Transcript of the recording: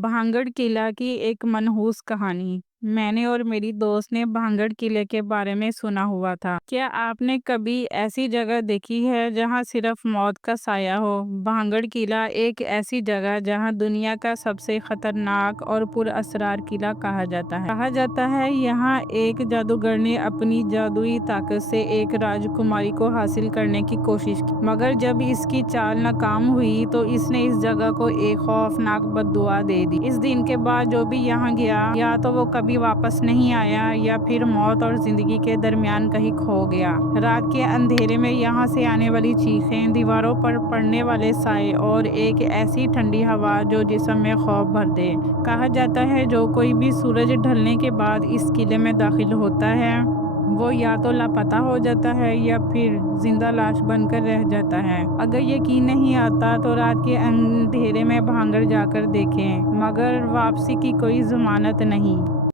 بھانگڑ قلعہ کی ایک منحوس کہانی۔ میں نے اور میری دوست نے بھانگڑ قلعے کے بارے میں سنا ہوا تھا۔ کیا آپ نے کبھی ایسی جگہ دیکھی ہے جہاں صرف موت کا سایہ ہو؟ بھانگڑ قلعہ ایک ایسی جگہ جہاں دنیا کا سب سے خطرناک اور پر اسرار قلعہ کہا جاتا ہے۔ یہاں ایک جادوگر نے اپنی جادوئی طاقت سے ایک راجکماری کو حاصل کرنے کی کوشش کی، مگر جب اس کی چال ناکام ہوئی تو اس نے اس جگہ کو ایک خوفناک بد دعا دے دی۔ اس دن کے بعد جو بھی یہاں گیا یا تو وہ کبھی واپس نہیں آیا یا پھر موت اور زندگی کے درمیان کہیں کھو گیا۔ رات کے اندھیرے میں یہاں سے آنے والی چیخیں، دیواروں پر پڑنے والے سائے اور ایک ایسی ٹھنڈی ہوا جو جسم میں خوف بھر دے۔ کہا جاتا ہے جو کوئی بھی سورج ڈھلنے کے بعد اس قلعے میں داخل ہوتا ہے وہ یا تو لاپتہ ہو جاتا ہے یا پھر زندہ لاش بن کر رہ جاتا ہے۔ اگر یقین نہیں آتا تو رات کے اندھیرے میں بھانگڑ جا کر دیکھیں، مگر واپسی کی کوئی ضمانت نہیں۔